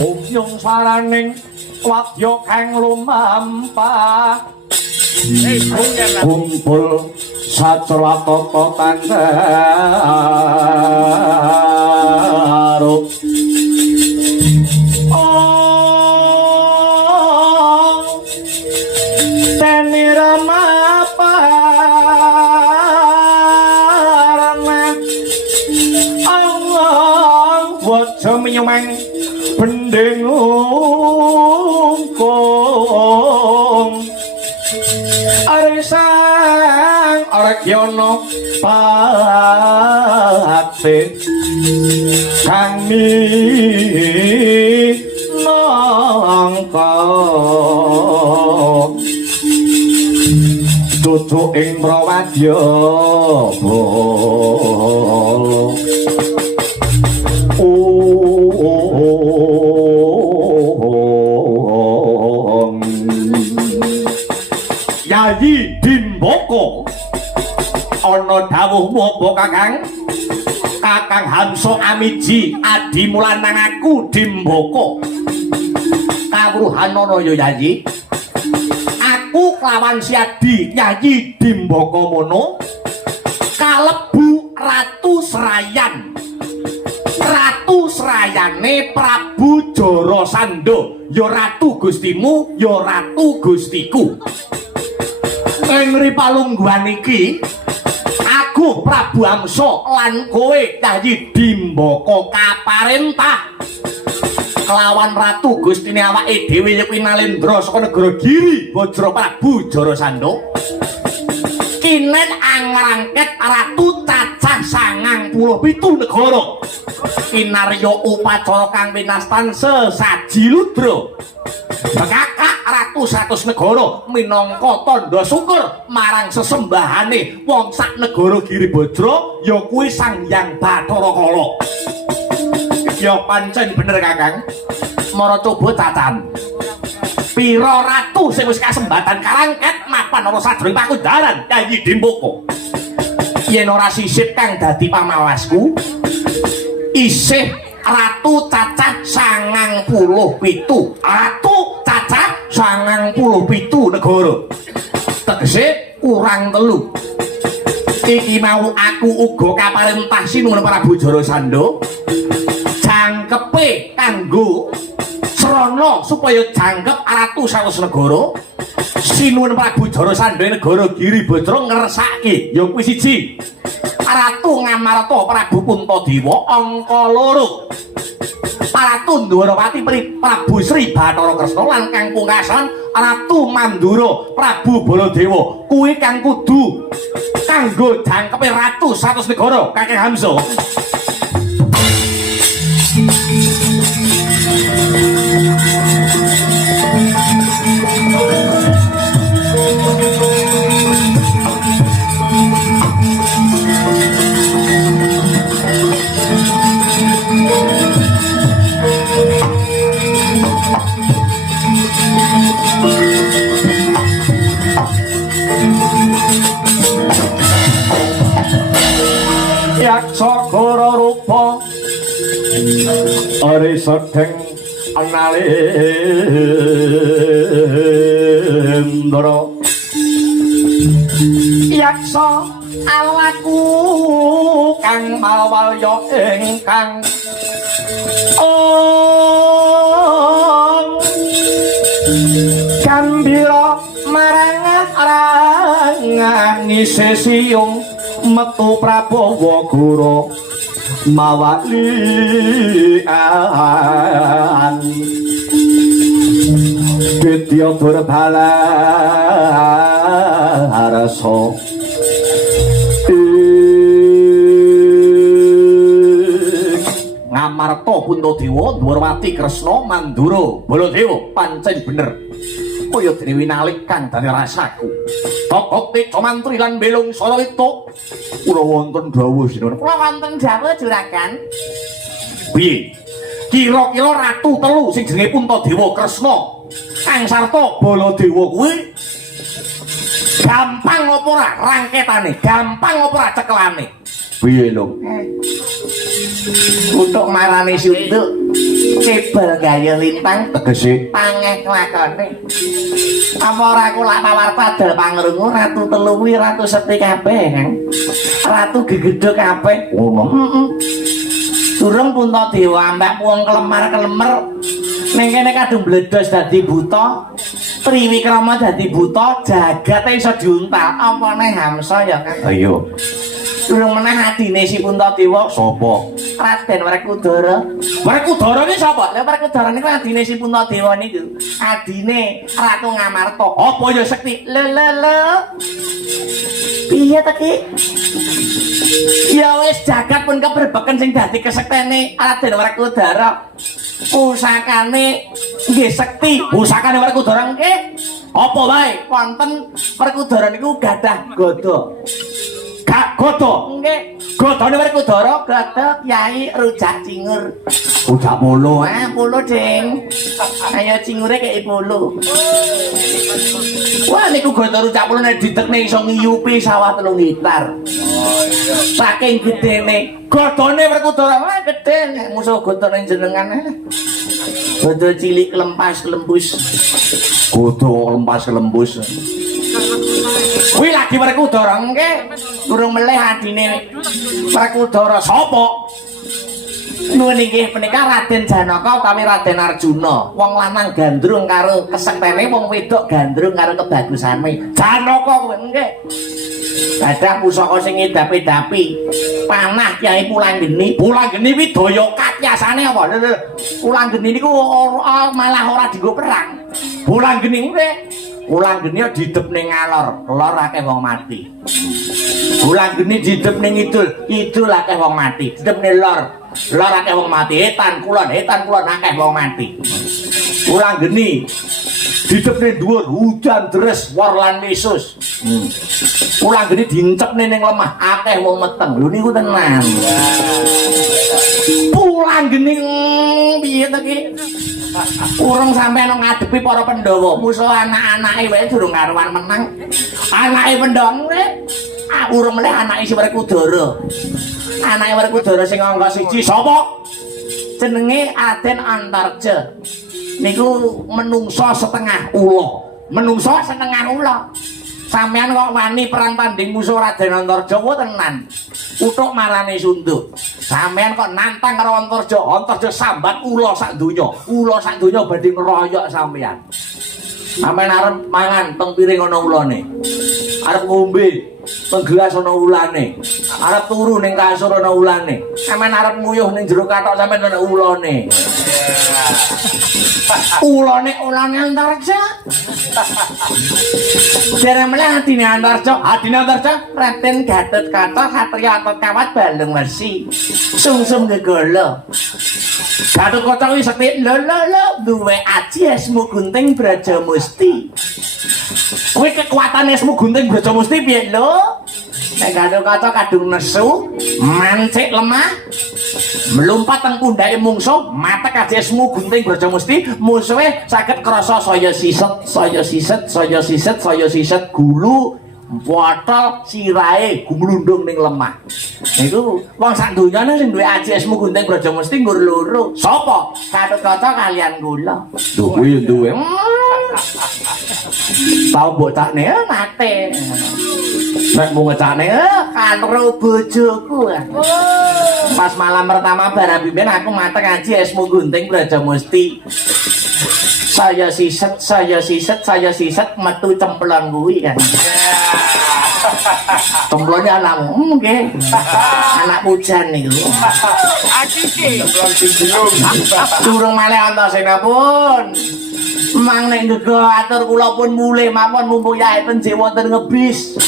umyung swaraning wadya kang lumampah kumpul sacratata tandaro teni ramaparana Allah waja menyemang bending ungkung arisang aregyono pate kang minangka dudu ing prawadya Yayi Dimboko ana dawuh apa Kakang? Kakang Hamsa Amiji adi mulanang aku Dimboko. Kawruhan ana ya Yayi. Aku kelawan si Adi Yayi Dimboko mono kalebu Ratu Serayan. Ratu Serayane Prabu Jarasandha, ya ratu gustimu, ya ratu gustiku. Ing ripalungguhan iki aku Prabu Amsa lan kowe Yayi Dimboko kaparentah kelawan ratu gustine awake dhewe Yayi Nalendra saka negara Giri Bajra Prabu Jarasandha kinen angrangket ratu cacah 97 negara kinarya upacara kang winastan sesaji ludra bekakak ratu 100 negara minangka tandha syukur marang sesembahane wong sak negara Giri Bajra ya kuwi Sang Hyang Bathara Kala. Ya pancen bener Kakang. Mara coba cacan. Pira ratu sing wis kasembatan karangket mapan ana sadurung pakundaran Yayi Dimboko. Yen ora sisip kang dadi pamawasku isih ratu cacah 97. Ratu cacah 97 negara. Tegese kurang 3. Iki mau aku uga kaparentah sinuwun Prabu Jarasandha jangkepe kanggo srana supaya jangkep ratu 100 negara. Sinuwun Prabu Jarasandha negara Giri Bajra ngersake ya kuwi siji Ratu Ngamarta Prabu Puntadewa angka 2 Ratu Ndwarawati Prabu Sri Bathara Kresna lan kang pungkasan Ratu Mandura Prabu Baladewa kuwi kang kudu kanggo jangkepe ratu 100 negara Kakang Hamsa. Yaksa Gora rupa ari sedeng Nalendra yaksa alaku kang malwalya ingkang gambira marang nisesiung metu Prabowo Guru mawalian Ditya Durbala Araso Ngamarta Puntadewa Ndwarawati Kresna Mandura Baladewa pancen bener kaya dene winalik kang dadi rasaku Tokok Teca Mantri lan Belung Saraweta kula wonten dawuh sinuwun kula wonten dawuh juragan piye kira-kira ratu telu sing jenenge Puntadewa Kresna kang sarta Baladewa kuwi gampang apa ora rangketane gampang apa ora cekelane piye lho untuk marani sunduk Kebel gaya lintang tegese pangeh lakone. Apa ora aku lak pawarta dal pangrungu ratu telu kuwi ratu sepi kabeh, Kang. Ratu gegedhe kabeh. ngono. Durung Puntadewa ambek wong kelemar-kelemer ning kene kadung bledos dadi buta. Triwikrama dadi buta, jagate iso diuntal. Apa neh Hamsa ya, Kang? Ayo. Durung meneh adine si Puntadewa Sapa? Raden Werkudara. Werkudara ki sapa? Lah Werkudara niku adine si Puntadewa niku. Adine Ratu Ngamarta. Apa ya Sekti? Lho. Piye ta ki? Ya wis jagat pun keberbeken sing dadi kesektene Raden Werkudara. Pusakane nggih sekti. Pusakane Werkudara Nggih. apa wae? Wonten Werkudara niku gadah gada. Gak godo. Nggih. Godone Werkudara Gadah Kyai Rujak Cingur. udak mulu. Polo ding. Ayo cingure kaya polo. Wah niku gada rujak polo nek ditekne iso ngiyupi sawah 3 hektar. Saking gedene godone Werkudara wah gedhe nek musuh godone jenengan. Godo cilik lempas lembus. Godo lempas lembus. Kuwi lagi Werkudara Nggih. Durung meleh adine Werkudara sapa? Nuwun inggih menika Raden Janaka utawi Raden Arjuna. Wong lanang gandrung karo kesektene, wong wedok gandrung karo kebagusane. Janaka kuwi nggih. Gadah pusaka sing ngedapi-dapi. Panah Kyai Pulanggeni. Pulanggeni wi daya Katyasane apa? Pulanggeni niku malah ora dienggo perang. Pulanggeni Nggih. Pulanggeni didep ning ngalor, lor akeh wong mati. Pulanggeni didep ning idul akeh wong mati. Didep ning lor akeh wong mati. Etan kulon akeh wong mati. Pulanggeni didep ning dhuwur, hujan deres, wor lan wisus. Pulanggeni dincep ning lemah, akeh wong meteng. Lho niku tenan. Pulanggeni piye to ki? Urung sampeyan ngadepi para Pandhawa, musuh anak-anake wae durung karuan menang. Anake Pandhawa urung meleh anake si Werkudara. Anake Werkudara sing angka 1 sapa? Jenenge Aden Antarja. Niku menungso setengah ula. Menungso setengah ula. Sampeyan kok wani perang tanding musuh Raden Antarja tenan. Utuk marane sunduk. Sampeyan kok nantang karo Antarja, Antarja sambat ula sak donya. Ula sak donya badhe ngeroyok sampeyan. Sampeyan arep mangan teng piring ana ulane. Arep ngombe teng gelas ana ulane. Arep turu ning kasur ana ulane. Sampeyan arep nguyuh ning jero kathok sampeyan ana ulane. Ulane Antarja. Dereng meleh adine Antarja, Raden Gatotkaca Satria Kawat Balung Wesi. Sungsum gegala. Gatotkaca kuwi sekti lho duwe aji esmu gunting Brajamusti. Kuwi kekuatane esmu gunting Brajamusti piye lho? Nek Gatotkaca kadung nesu, mancik lemah, melumpat teng pundhake mungsuh, matek aji esmu gunting Brajamusti, musuhe saged krasa saya siset gulu botol sirahe gumlundung ning lemah. Niku wong sak donyane sing duwe aji esmu gunting Brajamusti nggur loro. Sapa? Gatotkaca kaliyan kula. Lho kuwi duwe. Tau mbok takne nate. Nek mung ngecane Karo bojoku. Pas malam pertama barabiben aku matek aji esmu gunting Brajamusti. Saya siset metu cemplon kuwi kan. Cemplonnya anakmu nggih. Anak pujan niku. Akike. Durung malih antasena pun. Mang nek nggo atur kula pun mulih mawon mumpung yae penjih wonten ngebis.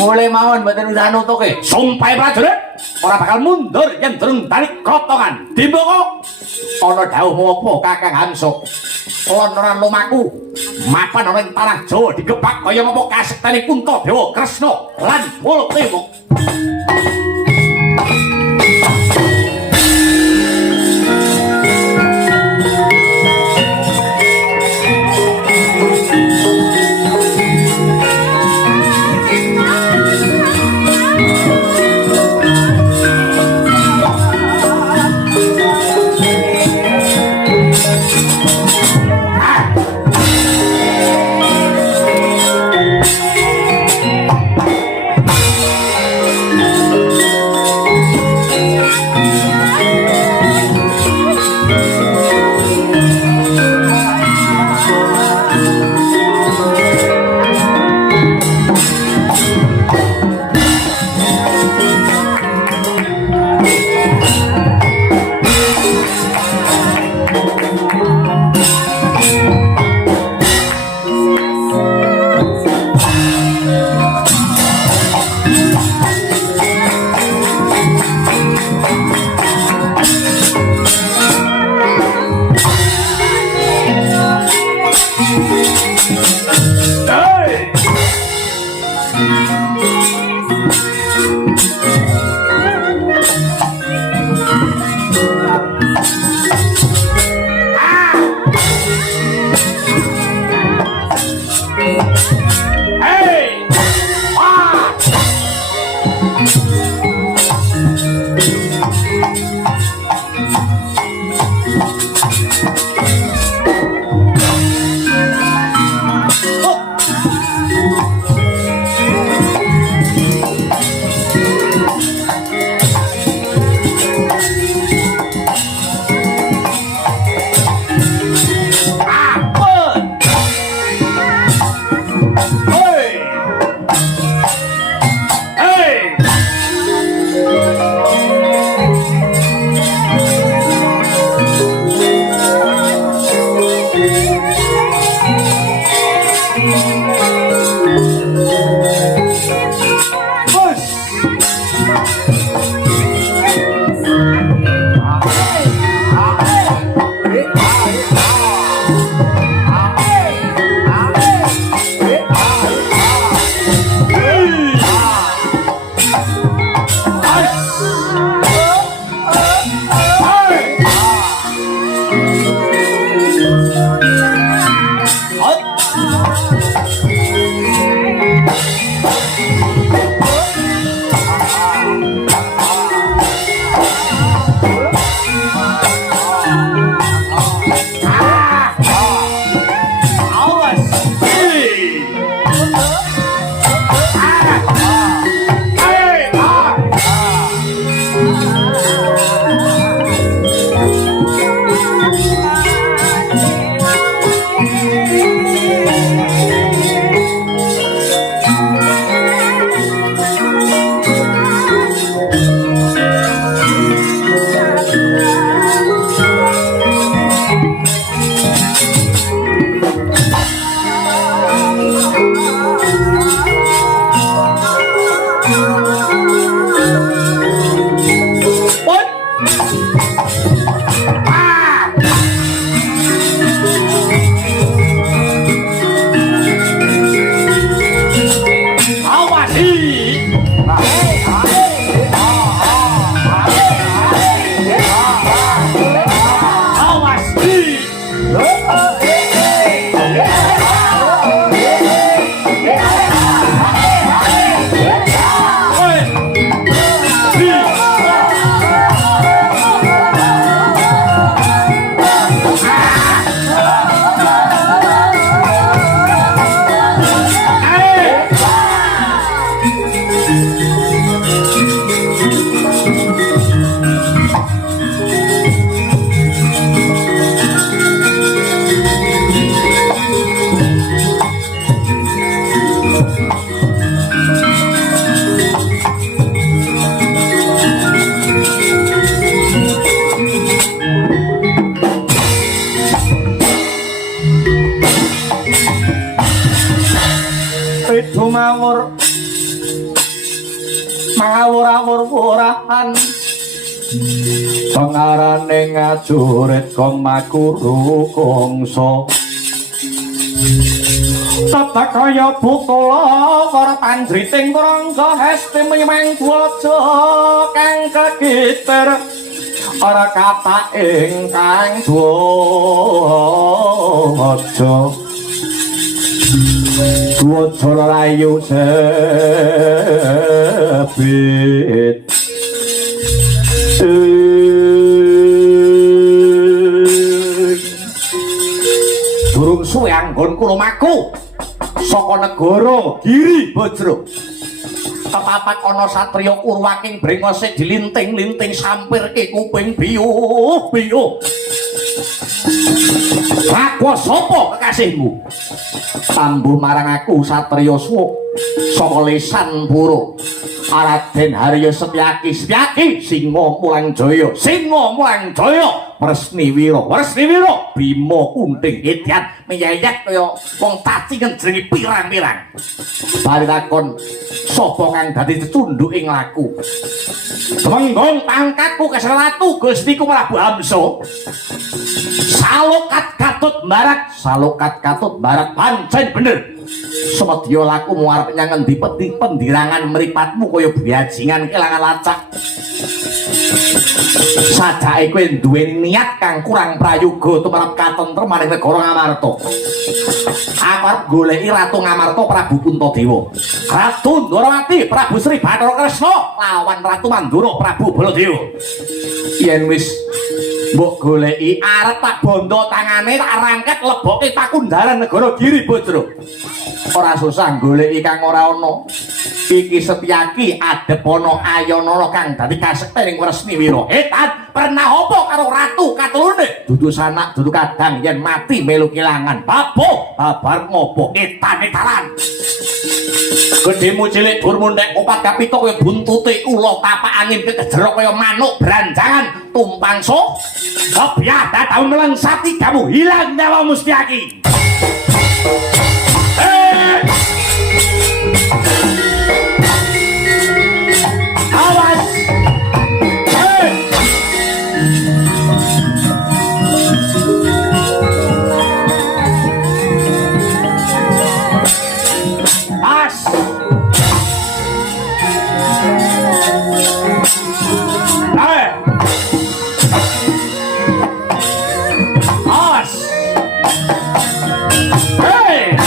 Mulih mawon mboten usah nutuke. sumpah prajurit ora bakal mundur yen durung tarik kotongan. Dimboko ana dawuh apa Kakang Hamsa? Lonoran lumaku mapan ana ing tanah Jawa digebak kaya apa kasektene Kuntadewa Kresna lan Baladewa. Dumawur mangawur-awur-wurahan pengarane ngajurit kong makuru kongso tata kaya butula para panjriting rangga hesti menyemang dwaja kang kegiter ora kata ingkang dwaja dwaja layu sebit durung suwe anggon kula maku saka negara Giri Bajra tepapak ana satriya Kurwaking brengose dilinting-linting sampirke kuping biyuh-biyuh. Lakwa sapa kekasihmu? Tambuh marang aku satriya suwuk saka lesan pura Raden Harya Setyaki Singa Mulang Jaya Wresniwira Bima Kunting Edyan meyayak kaya wong cacingen jenenge pirang-pirang bali takon sapa kang dadi cecunduk ing laku Temenggung pangkatku keselatu Gustiku Prabu Hamsa Salokat Katut Barat pancen bener semedya lakumu arep nyang endi pendirangan mripatmu kaya bajingan kelangan lacak sajake kowe duweni niat kang kurang prayoga tumrap katentremaning negara Ngamarta aku arep goleki Ratu Ngamarta Prabu Puntadewa Ratu Ndarawati Prabu Sri Bathara Kresna lawan Ratu Mandura Prabu Baladewa yen wis mbok goleki arep tak bondo tangane tak rangket leboke Pakundaran negara Giri Bojro. Ora susah goleki kang ora ana. Iki Setyaki adep ana Ayanara kang dadi kasektening Wresniwira. Etan pernah apa karo ratu katulune? Dudu sanak dudu kadang yen mati melu kilangan. Bapo babar ngopo etane taran. Gedhemu cilik dur mundhek opat kapita kaya buntute ula tapak angin kejerok kaya manuk branjangan tumpangso. Kebiada taun melengsati kamu hilang nyawamu Setyaki. Awas! As! As! Hey!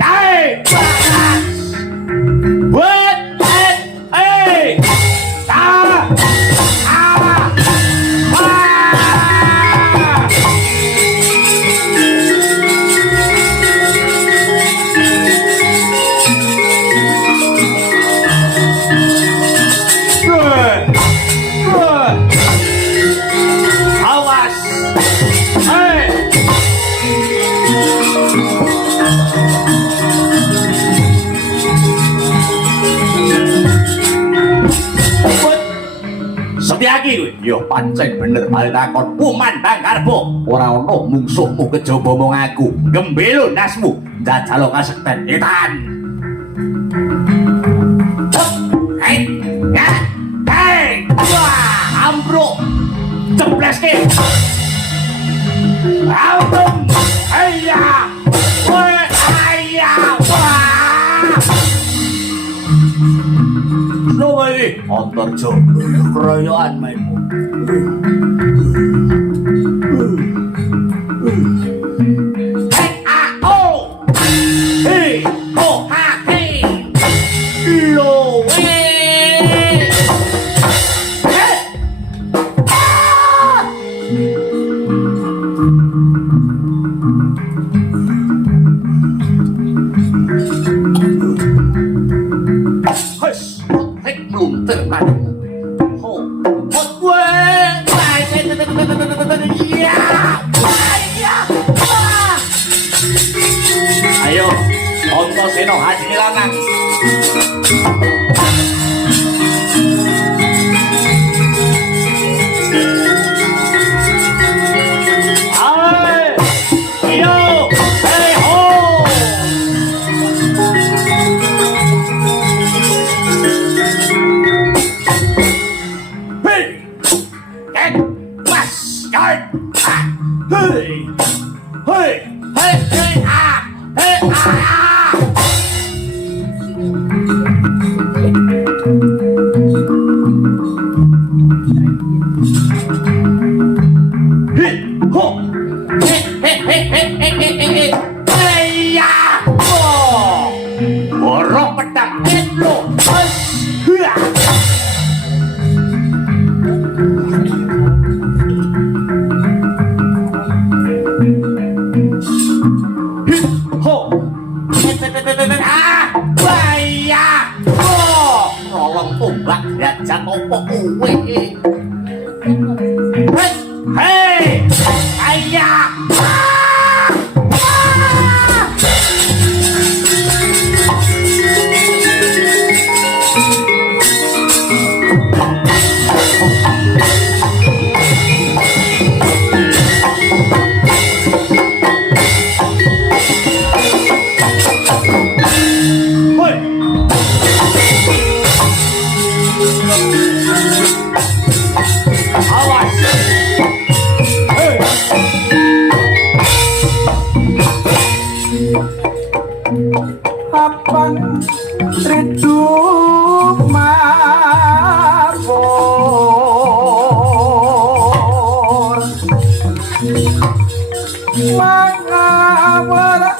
Hey! What? Hey! Ta! Ah! Ah! Awas! Hey! Setyaki kowe. Ya pancen bener bal takon. Kuman Bang Karbo. Ora ono mungsuhmu kejaba mung aku. Gembelo nasmu. Jajal kasekten etan. Hei, ya, hei, wah, ambruk, cepleske, autum, ayah, woi, ayah, wah, slow ini, antar jauh, keroyokan mainmu. Hei, oh, hei, oh, ha, hei, lo, ayo, onto seno haji lanang. Hai, iyo, hey ho. Hey, get mas, get ah, hey, hey, hey, hey ah, hey ah. Hey, ho, hey, hey, hey, hey, hey, hey, hey, hey, ya, oh, borok pedang lo, hei, hia. Ho, ah, bahaya, oh, rolong tombak gajah opo kowe. Hei, ayah, ah, ah. Hoi. Awas. Hei. Papan riduk mabur mangawar